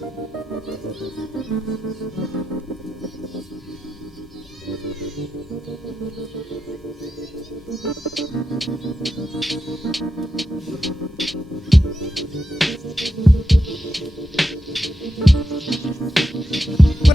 What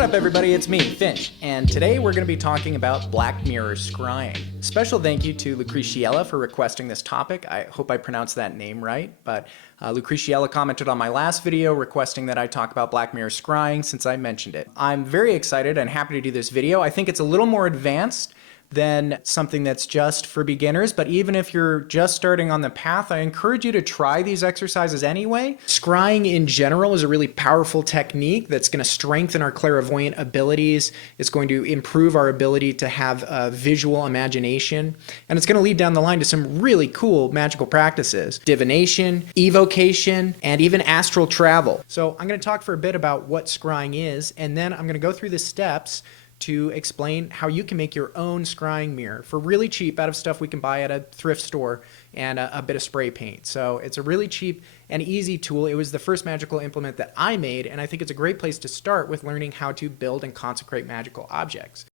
up everybody, it's me, Finch, and today we're going to be talking about Black Mirror Scrying. Special thank you to Lucretiella for requesting this topic. I hope I pronounced that name right, but Lucretiella commented on my last video requesting that I talk about Black Mirror Scrying since I mentioned it. I'm very excited and happy to do this video. I think it's a little more advanced than something that's just for beginners, but even if you're just starting on the path, I encourage you to try these exercises anyway. Scrying in general is a really powerful technique that's going to strengthen our clairvoyant abilities. It's going to improve our ability to have a visual imagination, and it's going to lead down the line to some really cool magical practices: divination, evocation, and even astral travel. So I'm going to talk for a bit about what scrying is, and then I'm going to go through the steps to explain how you can make your own scrying mirror for really cheap out of stuff we can buy at a thrift store and a bit of spray paint. So it's a really cheap and easy tool. It was the first magical implement that I made, and I think it's a great place to start with learning how to build and consecrate magical objects.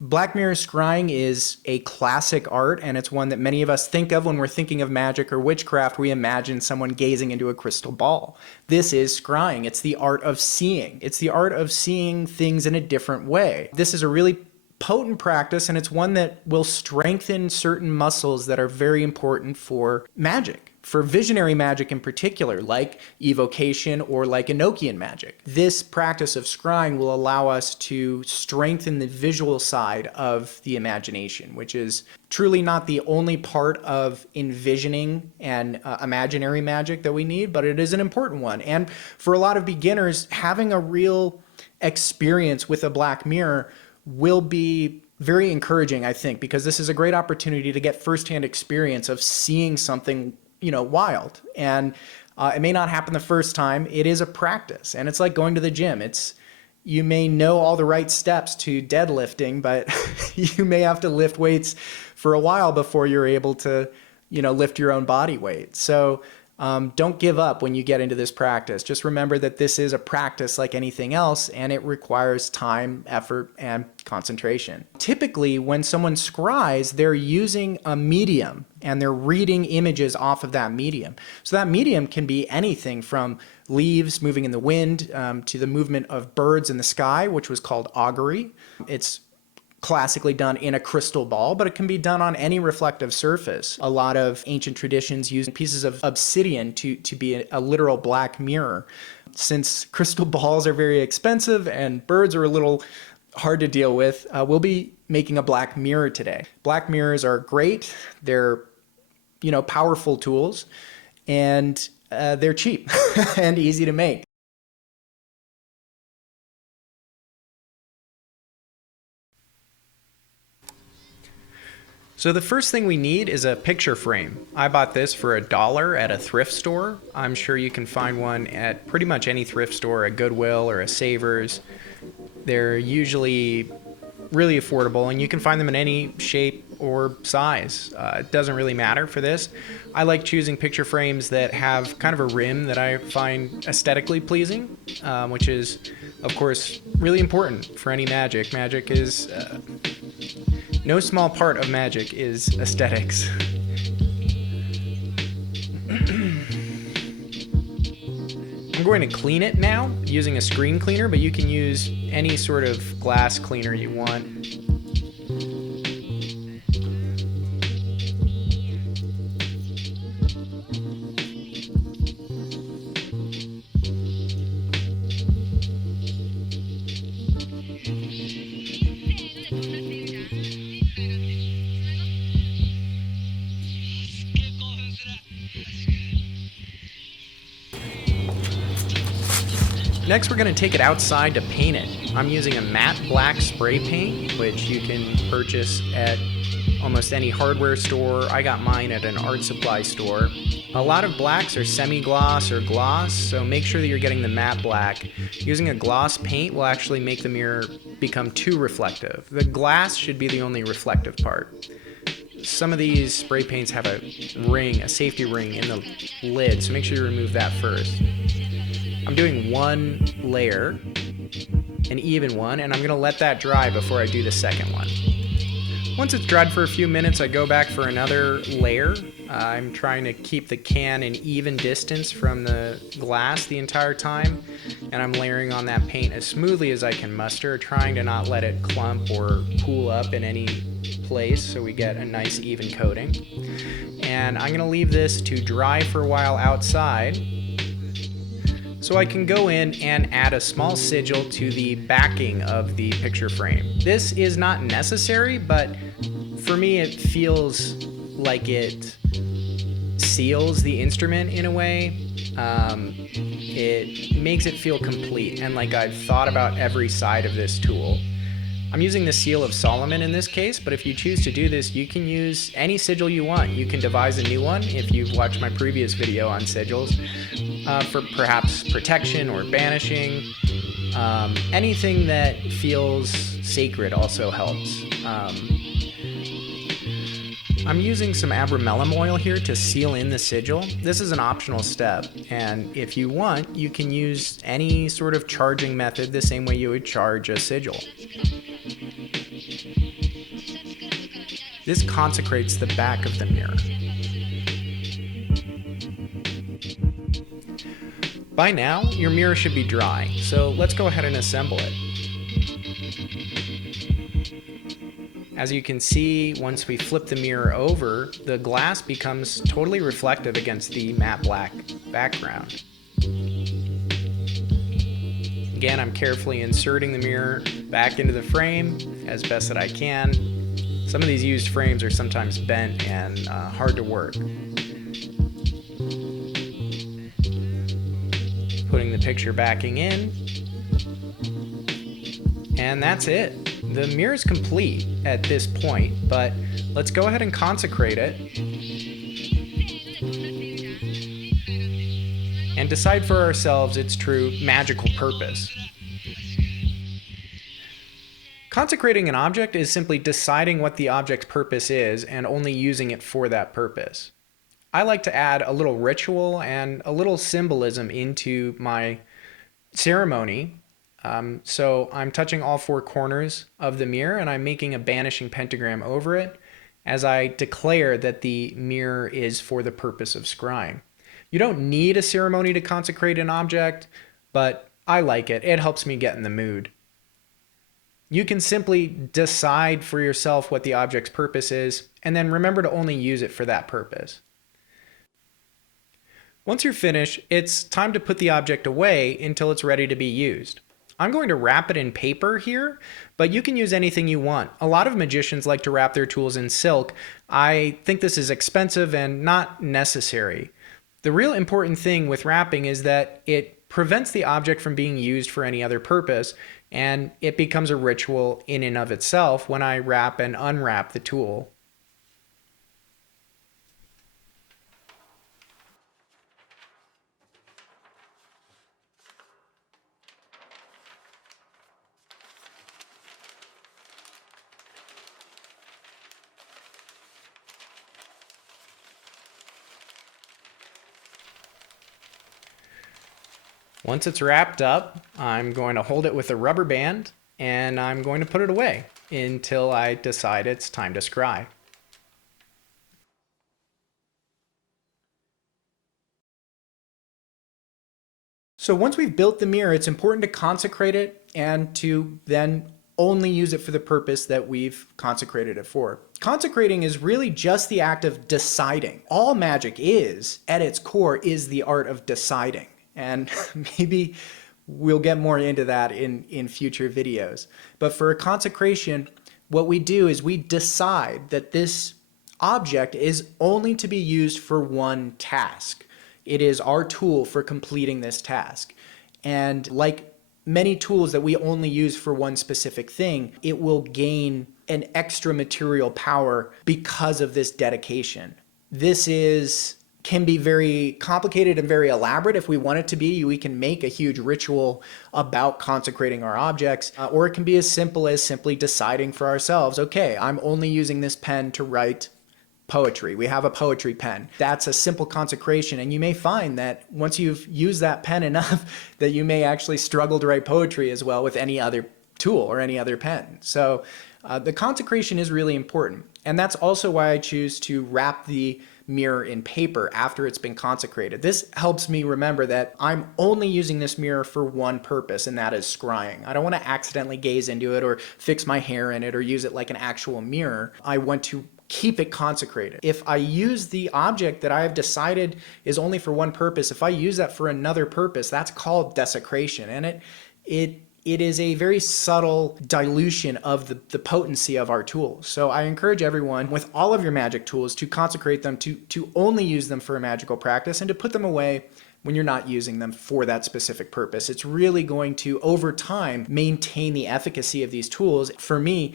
Black Mirror Scrying is a classic art, and it's one that many of us think of when we're thinking of magic or witchcraft. We imagine someone gazing into a crystal ball. This is scrying. It's the art of seeing. It's the art of seeing things in a different way. This is a really potent practice, and it's one that will strengthen certain muscles that are very important for magic. For visionary magic in particular, like evocation or like Enochian magic. This practice of scrying will allow us to strengthen the visual side of the imagination, which is truly not the only part of envisioning and imaginary magic that we need, but it is an important one. And for a lot of beginners, having a real experience with a black mirror will be very encouraging, I think, because this is a great opportunity to get firsthand experience of seeing something wild. And it may not happen the first time. It is a practice, and it's like going to the gym. You may know all the right steps to deadlifting, but you may have to lift weights for a while before you're able to, lift your own body weight. So don't give up when you get into this practice. Just remember that this is a practice like anything else, and it requires time, effort, and concentration. Typically, when someone scries, they're using a medium, and they're reading images off of that medium. So that medium can be anything from leaves moving in the wind to the movement of birds in the sky, which was called augury. It's classically done in a crystal ball, but it can be done on any reflective surface. A lot of ancient traditions use pieces of obsidian to be a literal black mirror. Since crystal balls are very expensive and birds are a little hard to deal with, we'll be making a black mirror today. Black mirrors are great. They're, powerful tools, and they're cheap and easy to make. So the first thing we need is a picture frame. I bought this for $1 at a thrift store. I'm sure you can find one at pretty much any thrift store, a Goodwill or a Savers. They're usually really affordable, and you can find them in any shape or size. It doesn't really matter for this. I like choosing picture frames that have kind of a rim that I find aesthetically pleasing, which is, of course, really important for any magic. Magic is... no small part of magic is aesthetics. I'm going to clean it now using a screen cleaner, but you can use any sort of glass cleaner you want. Next, we're going to take it outside to paint it. I'm using a matte black spray paint, which you can purchase at almost any hardware store. I got mine at an art supply store. A lot of blacks are semi-gloss or gloss, so make sure that you're getting the matte black. Using a gloss paint will actually make the mirror become too reflective. The glass should be the only reflective part. some of these spray paints have a ring, a safety ring in the lid, so make sure you remove that first. I'm doing one layer, an even one, and I'm gonna let that dry before I do the second one. Once it's dried for a few minutes, I go back for another layer. I'm trying to keep the can an even distance from the glass the entire time, and I'm layering on that paint as smoothly as I can muster, trying to not let it clump or pool up in any place so we get a nice even coating. And I'm gonna leave this to dry for a while outside so I can go in and add a small sigil to the backing of the picture frame. This is not necessary, but for me it feels like it seals the instrument in a way. It makes it feel complete and like I've thought about every side of this tool. I'm using the Seal of Solomon in this case, but if you choose to do this, you can use any sigil you want. You can devise a new one if you've watched my previous video on sigils for perhaps protection or banishing. Anything that feels sacred also helps. I'm using some abramelum oil here to seal in the sigil. This is an optional step, and if you want, you can use any sort of charging method the same way you would charge a sigil. This consecrates the back of the mirror. By now, your mirror should be dry, so let's go ahead and assemble it. As you can see, once we flip the mirror over, the glass becomes totally reflective against the matte black background. Again, I'm carefully inserting the mirror back into the frame as best that I can. Some of these used frames are sometimes bent and hard to work. Putting the picture backing in, and that's it. The mirror is complete at this point, but let's go ahead and consecrate it and decide for ourselves its true magical purpose. Consecrating an object is simply deciding what the object's purpose is and only using it for that purpose. I like to add a little ritual and a little symbolism into my ceremony. So I'm touching all four corners of the mirror and I'm making a banishing pentagram over it as I declare that the mirror is for the purpose of scrying. You don't need a ceremony to consecrate an object, but I like it. It helps me get in the mood. You can simply decide for yourself what the object's purpose is, and then remember to only use it for that purpose. Once you're finished, it's time to put the object away until it's ready to be used. I'm going to wrap it in paper here, but you can use anything you want. A lot of magicians like to wrap their tools in silk. I think this is expensive and not necessary. The real important thing with wrapping is that it prevents the object from being used for any other purpose, and it becomes a ritual in and of itself when I wrap and unwrap the tool. Once it's wrapped up, I'm going to hold it with a rubber band and I'm going to put it away until I decide it's time to scry. So once we've built the mirror, it's important to consecrate it and to then only use it for the purpose that we've consecrated it for. Consecrating is really just the act of deciding. All magic is, at its core, is the art of deciding. And maybe we'll get more into that in future videos. But for a consecration, what we do is we decide that this object is only to be used for one task. It is our tool for completing this task. And like many tools that we only use for one specific thing, it will gain an extra material power because of this dedication. This can be very complicated and very elaborate. If we want it to be, we can make a huge ritual about consecrating our objects, or it can be as simple as simply deciding for ourselves, okay, I'm only using this pen to write poetry. We have a poetry pen. That's a simple consecration, and you may find that once you've used that pen enough that you may actually struggle to write poetry as well with any other tool or any other pen. So the consecration is really important, and that's also why I choose to wrap the mirror in paper after it's been consecrated. This helps me remember that I'm only using this mirror for one purpose, and that is scrying. I don't want to accidentally gaze into it or fix my hair in it or use it like an actual mirror. I want to keep it consecrated. If I use the object that I have decided is only for one purpose, if I use that for another purpose, that's called desecration, and it is a very subtle dilution of the potency of our tools. So I encourage everyone with all of your magic tools to consecrate them, to only use them for a magical practice, and to put them away when you're not using them for that specific purpose. It's really going to, over time, maintain the efficacy of these tools. For me,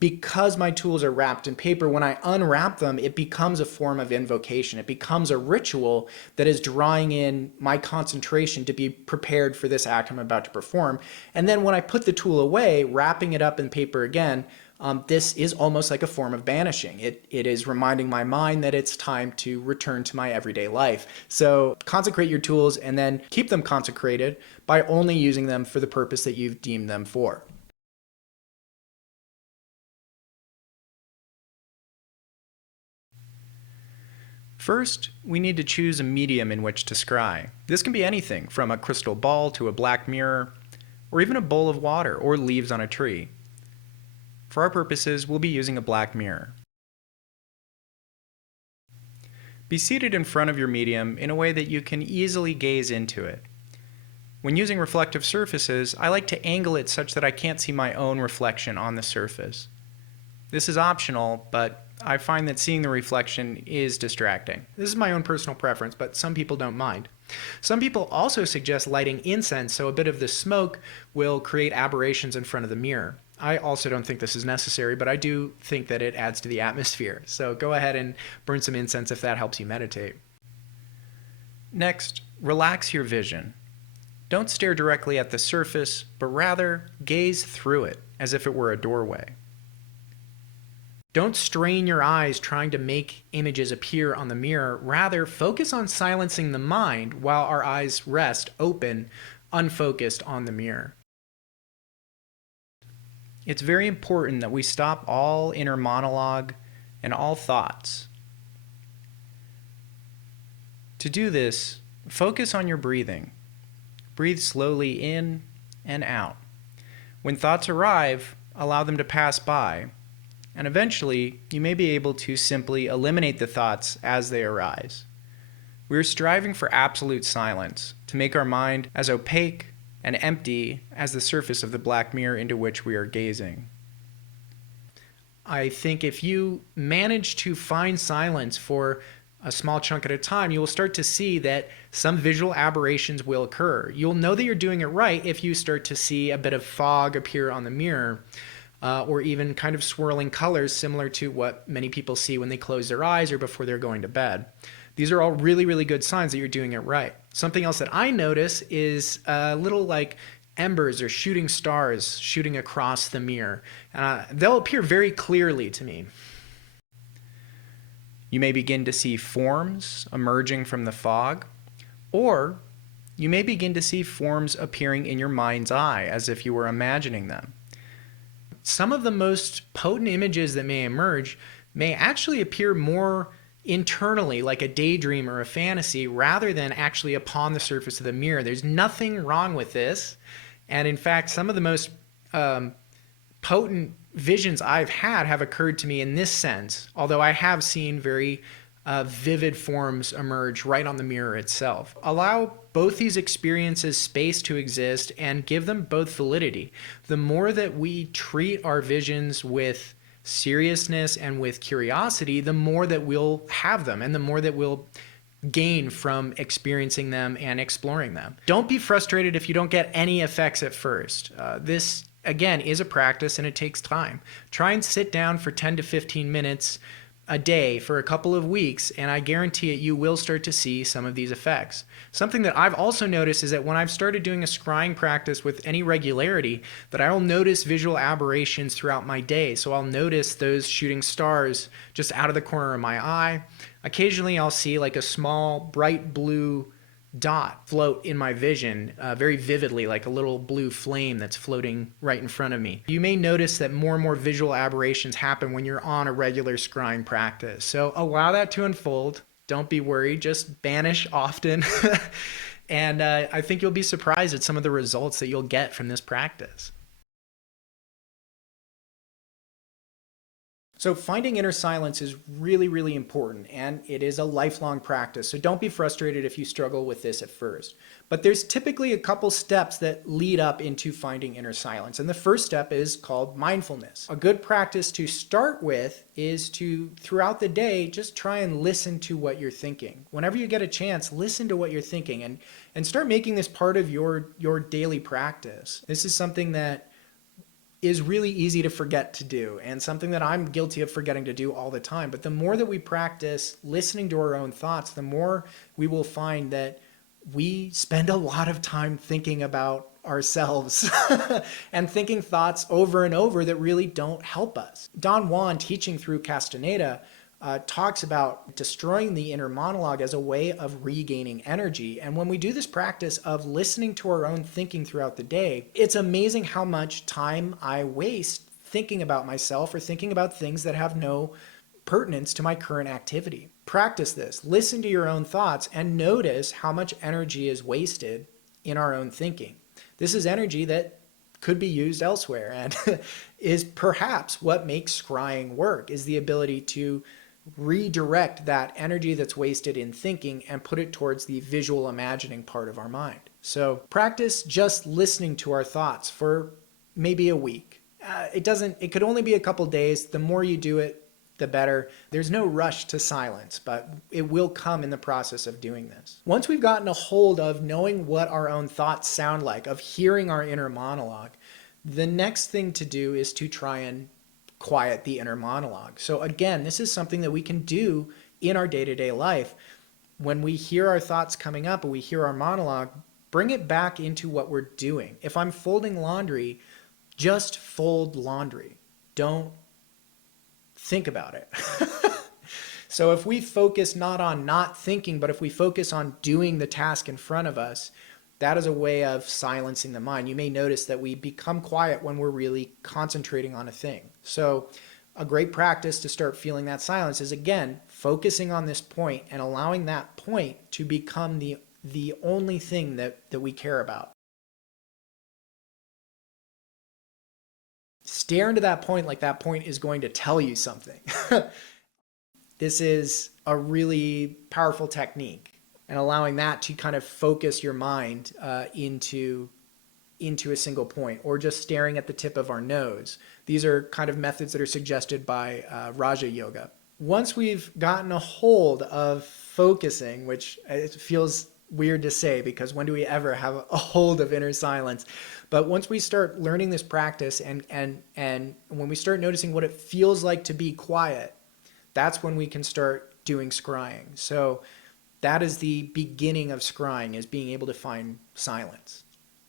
because my tools are wrapped in paper, when I unwrap them, it becomes a form of invocation. It becomes a ritual that is drawing in my concentration to be prepared for this act I'm about to perform. And then when I put the tool away, wrapping it up in paper again, this is almost like a form of banishing. It is reminding my mind that it's time to return to my everyday life. So consecrate your tools and then keep them consecrated by only using them for the purpose that you've deemed them for. First, we need to choose a medium in which to scry. This can be anything from a crystal ball to a black mirror, or even a bowl of water or leaves on a tree. For our purposes, we'll be using a black mirror. Be seated in front of your medium in a way that you can easily gaze into it. When using reflective surfaces, I like to angle it such that I can't see my own reflection on the surface. This is optional, but I find that seeing the reflection is distracting. This is my own personal preference, but some people don't mind. Some people also suggest lighting incense so a bit of the smoke will create aberrations in front of the mirror. I also don't think this is necessary, but I do think that it adds to the atmosphere. So go ahead and burn some incense if that helps you meditate. Next, relax your vision. Don't stare directly at the surface, but rather gaze through it as if it were a doorway. Don't strain your eyes trying to make images appear on the mirror. Rather, focus on silencing the mind while our eyes rest open, unfocused on the mirror. It's very important that we stop all inner monologue and all thoughts. To do this, focus on your breathing. Breathe slowly in and out. When thoughts arrive, allow them to pass by. And eventually, you may be able to simply eliminate the thoughts as they arise. We are striving for absolute silence, to make our mind as opaque and empty as the surface of the black mirror into which we are gazing. I think if you manage to find silence for a small chunk at a time, you will start to see that some visual aberrations will occur. You'll know that you're doing it right if you start to see a bit of fog appear on the mirror. Or even kind of swirling colors similar to what many people see when they close their eyes or before they're going to bed. These are all really, really good signs that you're doing it right. Something else that I notice is little like embers or shooting stars shooting across the mirror. They'll appear very clearly to me. You may begin to see forms emerging from the fog, or you may begin to see forms appearing in your mind's eye as if you were imagining them. Some of the most potent images that may emerge may actually appear more internally, like a daydream or a fantasy, rather than actually upon the surface of the mirror. There's nothing wrong with this. And in fact, some of the most potent visions I've had have occurred to me in this sense, although I have seen very vivid forms emerge right on the mirror itself. Allow both these experiences space to exist and give them both validity. The more that we treat our visions with seriousness and with curiosity, the more that we'll have them and the more that we'll gain from experiencing them and exploring them. Don't be frustrated if you don't get any effects at first. This, again, is a practice and it takes time. Try and sit down for 10 to 15 minutes a day for a couple of weeks, and I guarantee it, you will start to see some of these effects. Something that I've also noticed is that when I've started doing a scrying practice with any regularity, that I'll notice visual aberrations throughout my day. So I'll notice those shooting stars just out of the corner of my eye. Occasionally I'll see like a small bright blue dot float in my vision very vividly, like a little blue flame that's floating right in front of me. You may notice that more and more visual aberrations happen when you're on a regular scrying practice. So allow that to unfold. Don't be worried, just banish often. And I think you'll be surprised at some of the results that you'll get from this practice. So finding inner silence is really, really important, and it is a lifelong practice. So don't be frustrated if you struggle with this at first. But there's typically a couple steps that lead up into finding inner silence. And the first step is called mindfulness. A good practice to start with is to, throughout the day, just try and listen to what you're thinking. Whenever you get a chance, listen to what you're thinking and start making this part of your daily practice. This is something that is really easy to forget to do, and something that I'm guilty of forgetting to do all the time. But the more that we practice listening to our own thoughts, the more we will find that we spend a lot of time thinking about ourselves and thinking thoughts over and over that really don't help us. Don Juan, teaching through Castaneda, talks about destroying the inner monologue as a way of regaining energy. And when we do this practice of listening to our own thinking throughout the day, it's amazing how much time I waste thinking about myself or thinking about things that have no pertinence to my current activity. Practice this. Listen to your own thoughts and notice how much energy is wasted in our own thinking. This is energy that could be used elsewhere, and is perhaps what makes scrying work, is the ability to redirect that energy that's wasted in thinking and put it towards the visual imagining part of our mind. So practice just listening to our thoughts for maybe a week. It could only be a couple days. The more you do it, the better. There's no rush to silence, but it will come in the process of doing this. Once we've gotten a hold of knowing what our own thoughts sound like, of hearing our inner monologue, the next thing to do is to try and quiet the inner monologue. So again, this is something that we can do in our day-to-day life. When we hear our thoughts coming up and we hear our monologue, bring it back into what we're doing. If I'm folding laundry, just fold laundry. Don't think about it. So if we focus not on not thinking, but if we focus on doing the task in front of us, that is a way of silencing the mind. You may notice that we become quiet when we're really concentrating on a thing. So a great practice to start feeling that silence is, again, focusing on this point and allowing that point to become the only thing that we care about. Stare into that point like that point is going to tell you something. This is a really powerful technique, and allowing that to kind of focus your mind into a single point, or just staring at the tip of our nose. These are kind of methods that are suggested by Raja Yoga. Once we've gotten a hold of focusing, which it feels weird to say because when do we ever have a hold of inner silence? But once we start learning this practice and when we start noticing what it feels like to be quiet, that's when we can start doing scrying. So that is the beginning of scrying, is being able to find silence.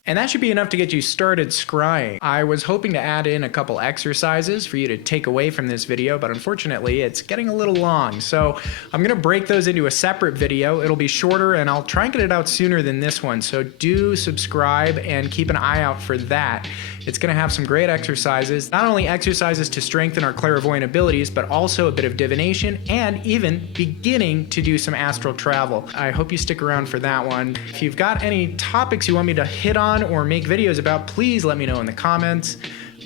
And that should be enough to get you started scrying. I was hoping to add in a couple exercises for you to take away from this video, but unfortunately it's getting a little long. So I'm gonna break those into a separate video. It'll be shorter and I'll try and get it out sooner than this one. So do subscribe and keep an eye out for that. It's gonna have some great exercises, not only exercises to strengthen our clairvoyant abilities, but also a bit of divination and even beginning to do some astral travel. I hope you stick around for that one. If you've got any topics you want me to hit on or make videos about, please let me know in the comments.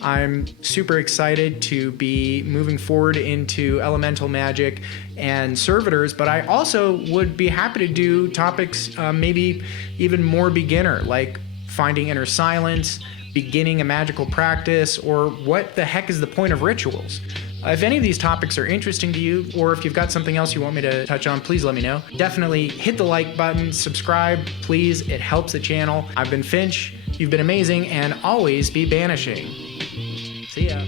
I'm super excited to be moving forward into elemental magic and servitors, but I also would be happy to do topics maybe even more beginner, like finding inner silence, beginning a magical practice, or what the heck is the point of rituals. If any of these topics are interesting to you, or if you've got something else you want me to touch on, please let me know. Definitely hit the like button, subscribe, please. It helps the channel. I've been Finch, you've been amazing, and always be banishing. See ya.